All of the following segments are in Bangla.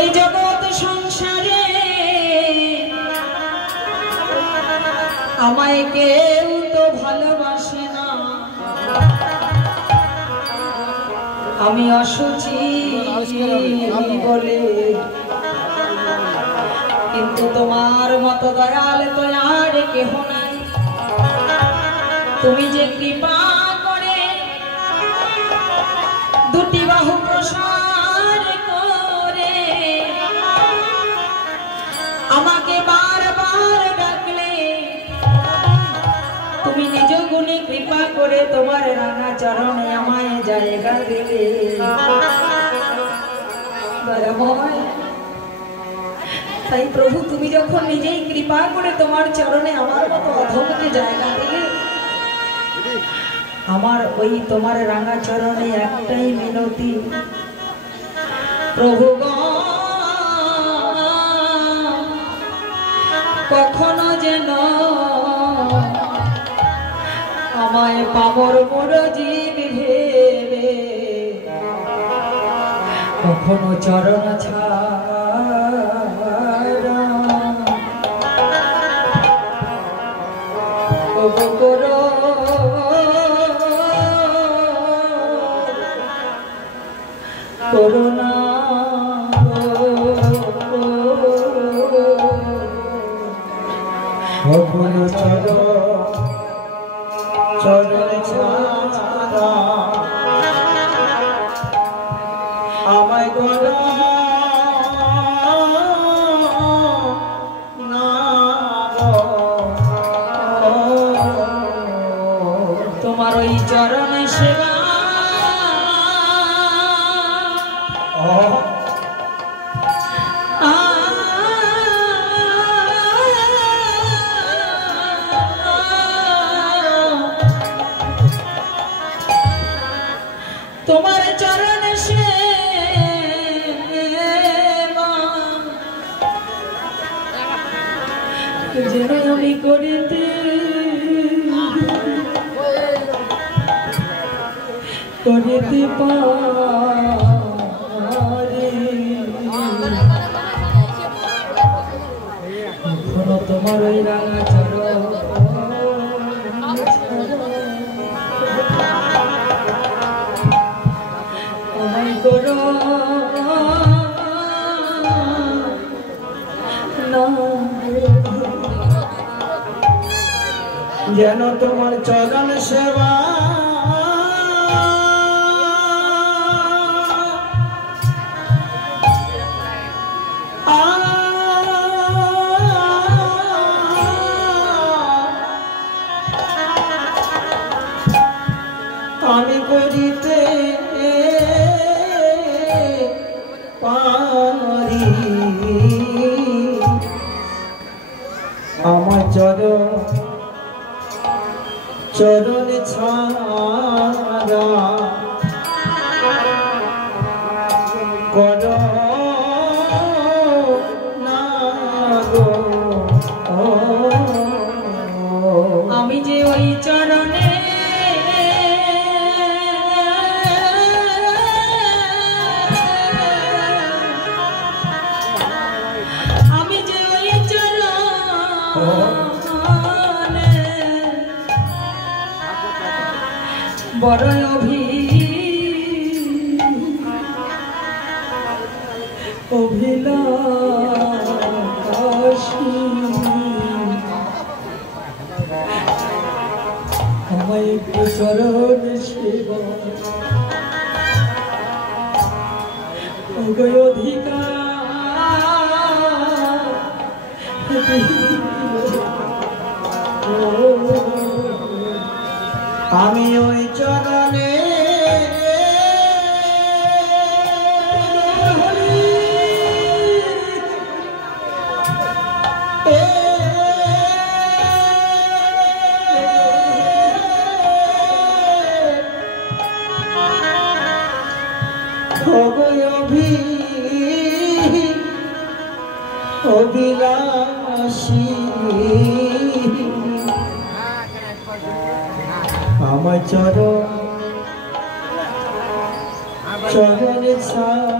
এই জগৎ সংসারে আমায় কেউ তো ভালোবাসে না, আমি অসুচি বলে, কিন্তু তোমার মতো দয়াল তো আর কেহ নাই। তুমি যে কৃপা করে দুটি বাহু প্রসার করে আমাকে বারবার ডাকলে, তুমি নিজ গুণে কৃপা করে তোমার রাঙা চরণে আমায় জায়গা দিলে। তাই প্রভু তুমি যখন নিজেই কৃপা করে তোমার চরণে আমার মতো অধমকে জায়গা দিলে, আমার ওই তোমার রাঙা চরণে একটাই মিনতি, প্রভু কখনো যেন আমায় পামর মোর জীব ভেবে কখনো চরণ ছাড়া করো করুণা। কখনো চরণ ছাড়া আমায় করো না, তোমার ওই চরণ সেবা তোমার চরণ সেবা যেন আমি করিতে পারি, কখনো তোমার ওই রাঙা চরণ আমায় করো না, যেন তোমার চরণ সেবা আমি করিতে পারি, আমার চরণ ছাড়া করো না গো। আমি যে ওই চরণে বড় অভিলাষী, আমায় চরণ সেবা অধিকার আমি ওই চরণে অভিলাষী আমার চরণ ছাড়া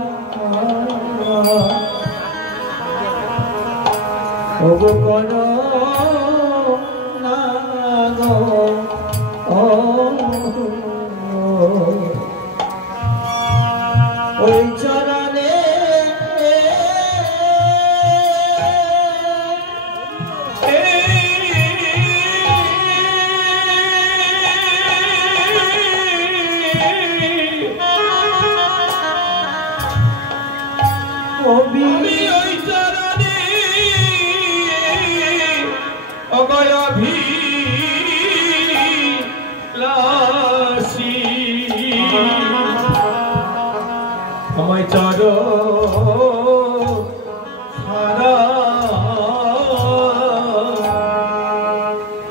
ওগো কোন না গো ওই চরণে ওই চরণে অগয়াভিলাষী আমায় চর ছাড়া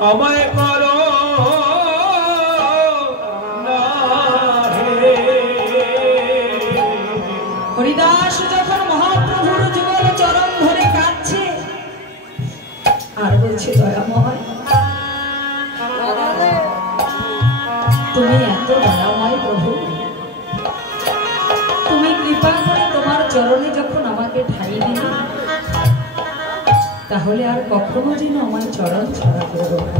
আমায় কর না হে। হরিদাস যখন মহাপ্রভুর যুগল চরণ ধরে কাঁদছে আর বলছে দয়াময় তুমি এত দয়াময় প্রভু, তুমি কৃপা করে তোমার চরণে যখন আমাকে ঠাই দিলে তাহলে আর কখনো যেন আমার চরণ ছাড়া করো না।